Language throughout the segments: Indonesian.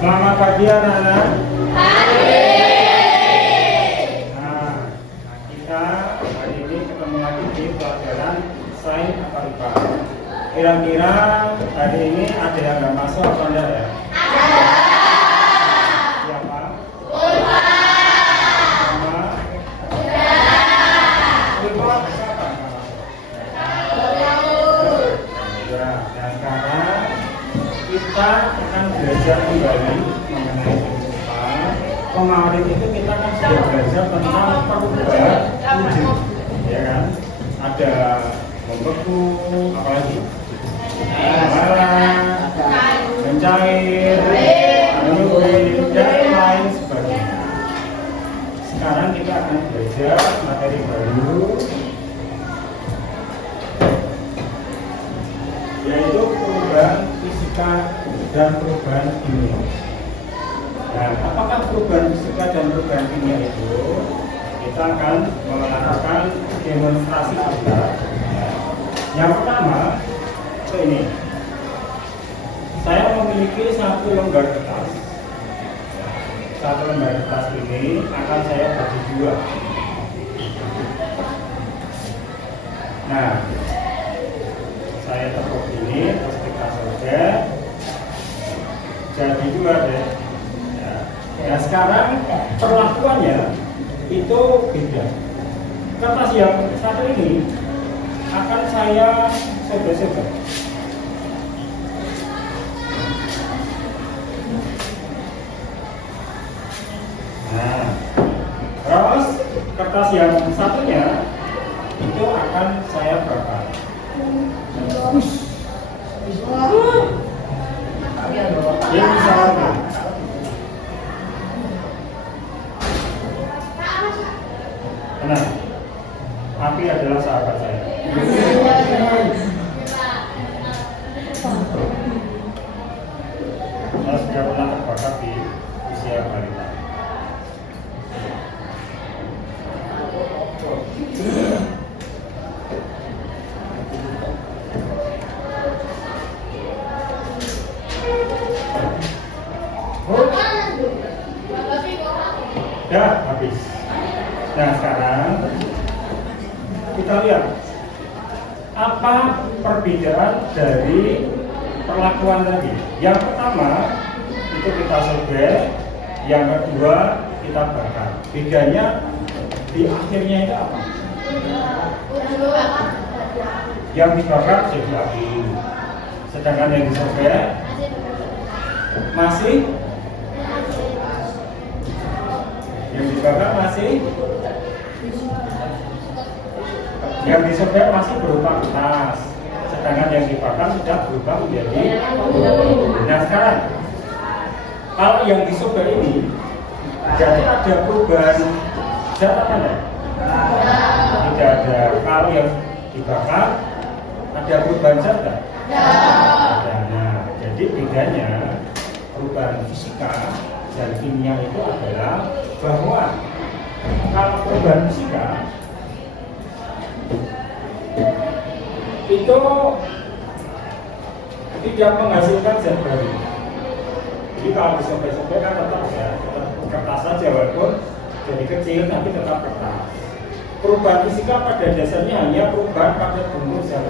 Selamat pagi anak-anak. Pagi. Nah, kita hari ini ketemu lagi di pelajaran sains atau IPA. Kira-kira hari ini ada yang nggak masuk atau enggak ya? Ada. Siapa? Ulfa. Sama? Ulfa siapa? Ya, dan sekarang kita akan belajar kembali mengenai IPA. Kemarin itu kita kan sudah belajar tentang perubahan wujud, ya kan? Ada membeku, apalagi? Malah, mencair, menurut, dan lain sebagainya. Sekarang kita akan belajar materi baru, yaitu perubahan fisika dan perubahan kimia. Nah, apakah perubahan fisika dan perubahan kimia itu? Kita akan melakukan demonstrasi juga. Yang pertama, ini. Saya memiliki satu lembar kertas. Satu lembar kertas ini akan saya bagi dua. Nah, saya tepuk ini, terus kita sobek, jadi dua deh. Nah, sekarang perlakuannya itu beda. Kertas yang satu ini akan saya sobek-sobek. Nah, terus kertas yang satunya itu akan saya bakar. Dia bisa apa? Tenang, api adalah sahabat saya. Saya sudah pernah terbakar di usia balita. Ya, habis. Nah, sekarang kita lihat apa perbedaan dari perlakuan tadi. Yang pertama itu kita sobek, yang kedua kita bakar. Bedanya di akhirnya itu apa? Yang dibakar jadi api, sedangkan yang disobek masih yang dibakar masih, yang disobek masih berupa kertas, sedangkan yang dibakar sudah berubah menjadi. Nah, sekarang kalau yang disobek ini jadi ada perubahan zat apa enggak? Tidak ada. Kalau yang dibakar ada perubahan zat enggak? Ada. Nah, jadi bedanya perubahan fisika dan kimia itu adalah bahwa kalau perubahan fisika itu tidak menghasilkan zat baru. Jadi kalau disobek-sobek kan tetap ya, tetap kertas saja walaupun jadi kecil tapi tetap kertas. Perubahan fisika pada dasarnya hanya perubahan pada bentuk zat.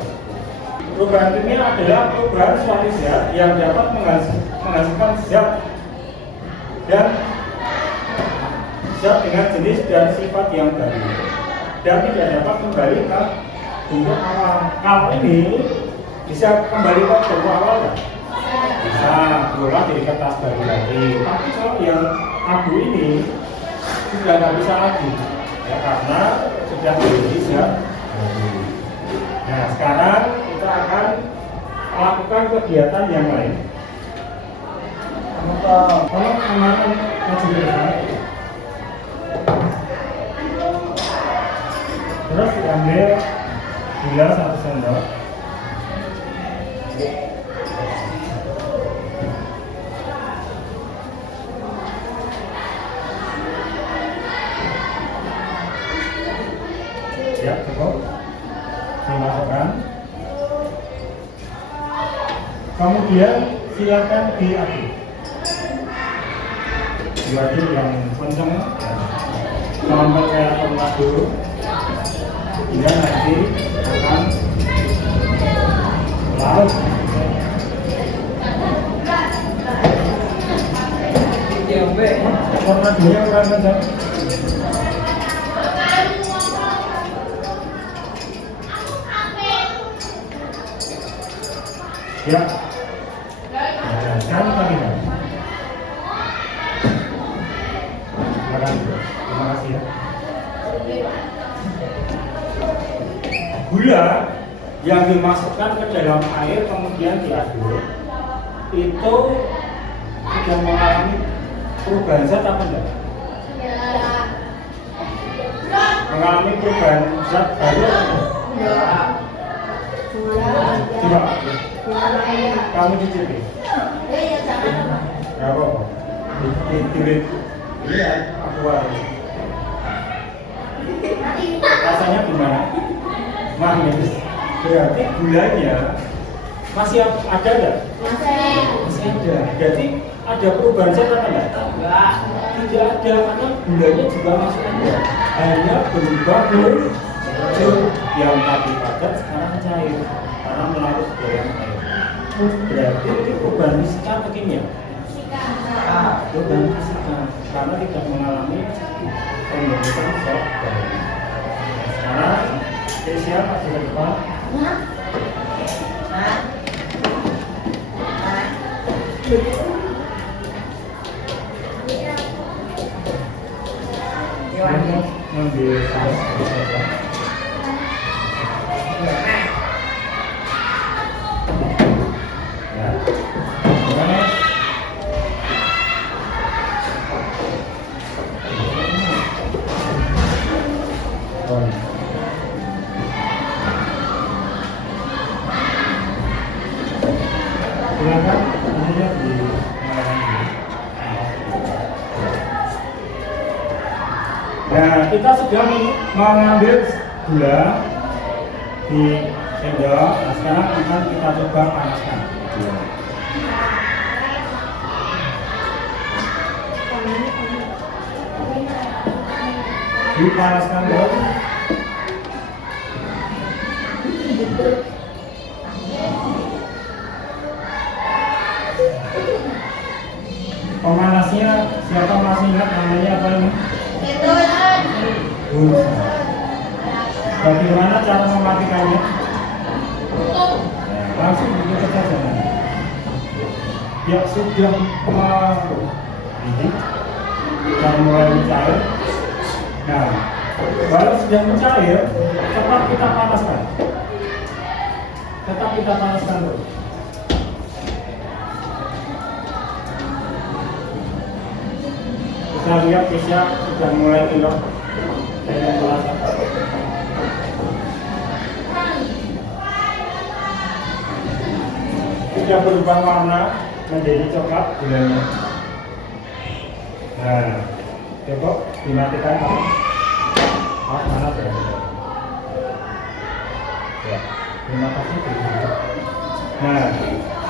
Perubahan kimia adalah perubahan suatu zat yang dapat menghasilkan zat dan zat dengan jenis dan sifat yang baru dan tidak dapat kembali ke bentuk awal. Kalau ini bisa kembali ke bentuk awal kan? Bisa berulang jadi kertas baru lagi. Tapi kalau yang abu ini sudah nggak bisa lagi ya, karena sudah menjadi zat baru. Nah, sekarang kita akan melakukan kegiatan yang lain. Kalau kemarin terus diambil gula 1 sendok. Ya, cukup. Dimasukkan. Kemudian silakan diaduk. diaduk yang kenceng sampai kayak tornado hingga nanti akan larut. Tornadonya kurang kencang. Ya. Nah, sekarang lagi kan. Terima kasih ya. Gula yang dimasukkan ke dalam air kemudian diaduk itu sudah mengalami perubahan zat apa enggak? Mengalami perubahan zat baru apa enggak? Tidak. Kamu dicuri? Gak apa-apa. Dicuri. Iya, aku rasanya gimana? Manis. Berarti gulanya masih ada nggak? Masih ada. Berarti ada perubahan zat apa enggak? Tidak ada, karena gulanya juga masih ada. Hanya berubah bentuk yang tadi padat sekarang cair karena melarut ke dalam air. Berarti ini perubahan fisika atau kimia? Perubahan fisika karena tidak mengalami pembentukan zat baru. Sekarang spesial masih ke depan. Ngambil silakan nantinya di nah, kita sudah mengambil gula di sendok. Nah, sekarang akan kita coba panaskan. Dipanaskan dulu. Pemanasnya siapa masih ingat namanya apa ini? Bagaimana cara mematikannya? Langsung begitu saja. Ya sudah ini sudah mulai mencair. Nah, kalau sudah mencair, tetap kita panaskan. Tetap kita panaskan dulu. Kita lihat Kesia sudah mulai pilok. Sudah berubah warna menjadi coklat gulanya. Nah, coba dimatikan apa? Mana ya? Ya, terima kasih. Nah,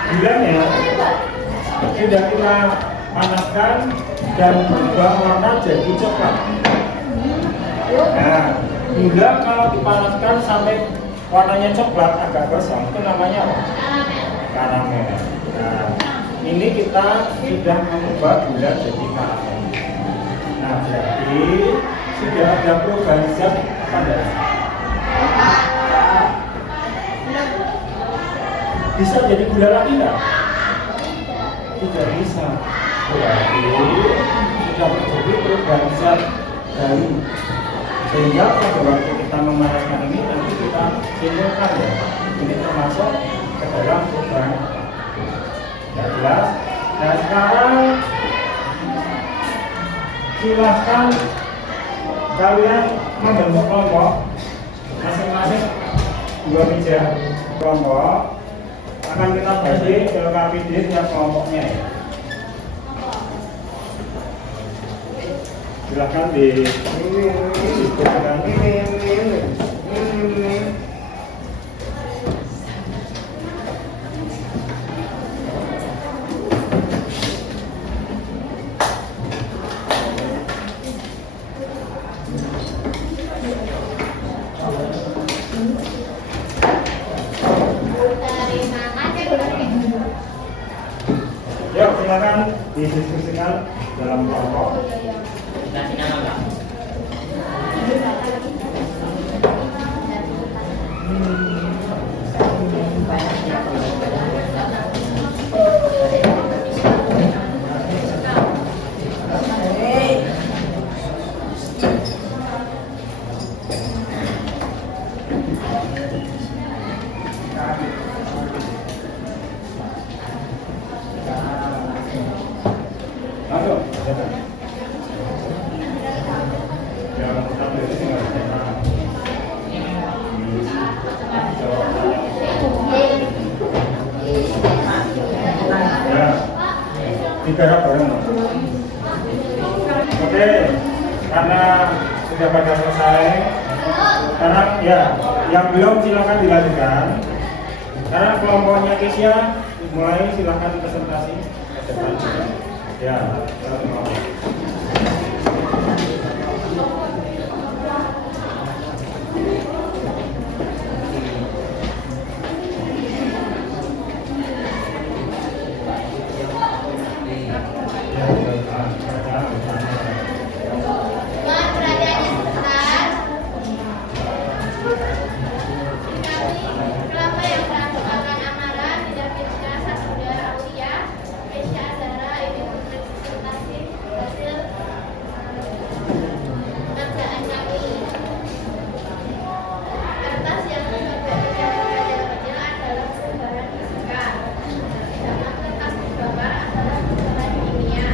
gulanya sudah kita panaskan dan berubah warna jadi coklat. Nah, gula kalau dipanaskan sampai warnanya coklat agak gosong itu namanya apa? Karamel. Nah, ini kita sudah mengubah gula jadi karamel. Nah, berarti sudah ada perubahan zat apa enggak? Bisa jadi gula lagi enggak? Tidak bisa. Berarti sudah terjadi perubahan zat baru. Sehingga pada waktu kita memanaskan ini nanti kita simpulkan ya, ini termasuk ke dalam perubahan. Tidak jelas. Nah, sekarang silahkan kalian membentuk kelompok masing-masing 2 meja kelompok. Akan kita bagi LKPD setiap kelompoknya ya. Silahkan disebutkan ini. didiskusikan dalam kelompok. Kasih nama Pak. Masuk. Yang pertama itu tinggal tema. Ya, tiga bareng. Oke, karena sudah pada selesai, sekarang ya, yang belum silakan dilanjutkan. Karena kelompoknya Kesia mulai silakan presentasi ke depan. Ya, Mohon perhatiannya sebentar. Kelompok yang melakukan amarah didampingi Satria Aulia, Kesia Azhara, ini presentasi hasil kerjaan kami. Kertas yang kecil-kecil adalah perubahan fisika, sedangkan kertas di bawah adalah perubahan kimia.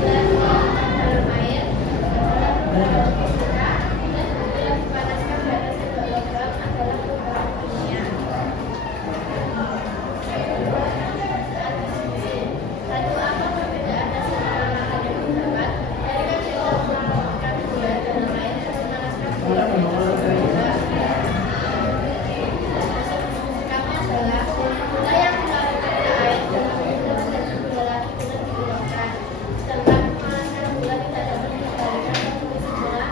Dalam air adalah perubahan fisika, dan bila dipanaskan pada sendok logam adalah perubahan kimia. Satu, apa perbedaan dasar penolakan yang terdapat dari kajian melakukan gula dalam air dan memanaskan gula pada sendok logam? Kami adalah gula yang dilarutkan ke air dalam gula dan gula lagi gula dikeluarkan. Sedangkan memanaskan gula tidak dapat dikembalikan ke kondisi gula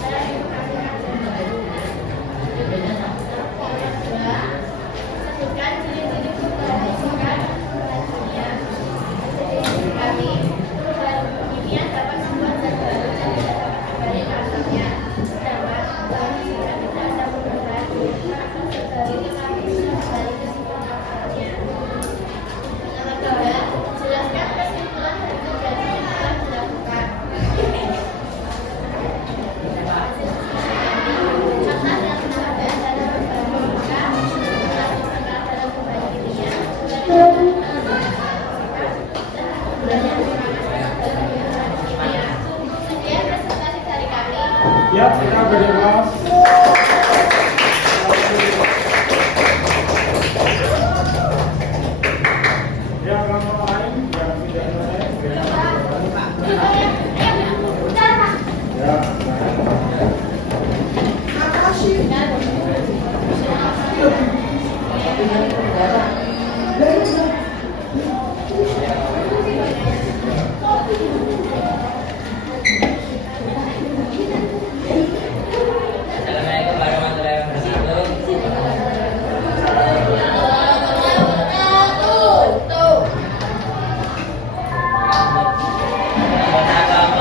dan dioperasikan kembali. Yang kedua, sebutkan ciri-ciri perubahan fisika dan perubahan kimia. Definisi kami, perubahan kimia dapat membuat zat baru dan tidak dapat kembali ke asalnya. Sedangkan perubahan fisika tidak ada perubahan karena zat baru yang kami bisa kembali ke sifat asalnya. Yang ketiga, jelaskan kesimpulan dari kajian yang telah dilakukan. Contoh yang dipakai adalah perubahan fisika, contoh adalah perubahan kimia, dan bulan yang dipanaskan adalah perubahan kimia. Sekian presentasi dari kami. ya kita beri kelas. Ya, kelompok lain yang tidak selesai, ya. Assalamualaikum warahmatullahi wabarakatuh. Anggota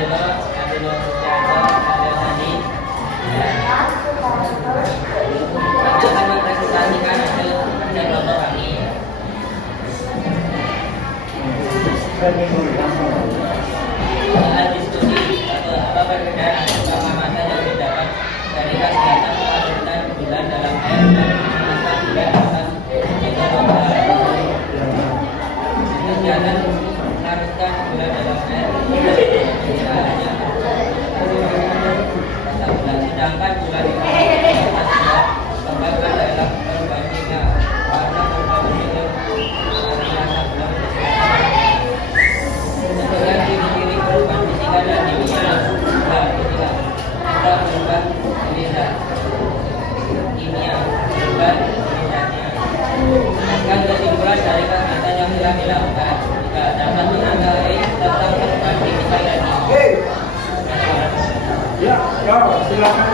kelompok Abdullah Sucianto Karyasani. Kami akan mempresentasikan hasil kerja kelompok kami. Soal diskusi, apa perbedaan hasil pengamatan yang didapat dari kegiatan pengarutan bulan dalam air dan pengamatan bulan atas ekonomi. Kegiatan menarikkan gula dalam air tidak hanya sedangkan gula di atas kembangkan dalam perubahan kimia warna berubah bentuk dari rasa gula dengan ciri-ciri perubahan fisika dan kimia. Gula berubah gelisah, kimia berubah gelisahnya. Akan kesimpulan dari kegiatan yang telah dilakukan dapat menandai tentang perubahan fisika dan kimia. Ya, silakan.